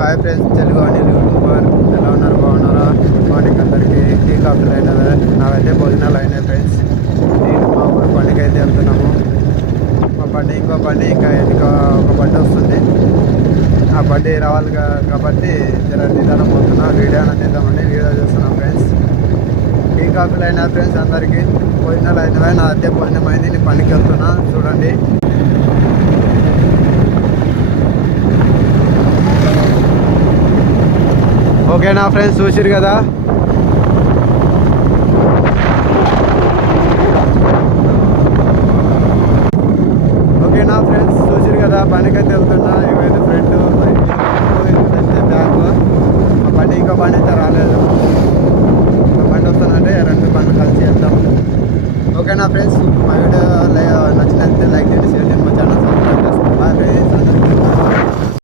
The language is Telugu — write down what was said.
Hi friends, Telugu Anil YouTuber. ఎలా ఉన్నారు? బాగున్నారా? గుడ్ మార్నింగ్ అందరికీ. టీ కాఫీలు అయినవే, నావైతే భోజనాలు అయినాయి ఫ్రెండ్స్. నేను మా ఊరు బండికి అయితే వెళ్తున్నాము. మా బండి ఇంకో బండి ఇంకా ఒక బండి వస్తుంది. ఆ బండి రావాలి కాబట్టి జర నిదానం పోతున్నా. వీడియో తీద్దామని వీడియో చూస్తున్నాం ఫ్రెండ్స్. టీ కాఫీలు అయినా ఫ్రెండ్స్ అందరికీ. భోజనాలు అయినవే, నా అదే భోజనం అయింది. నేను బండికి వెళ్తున్నా, చూడండి. ఓకేనా ఫ్రెండ్స్, చూసిరు కదా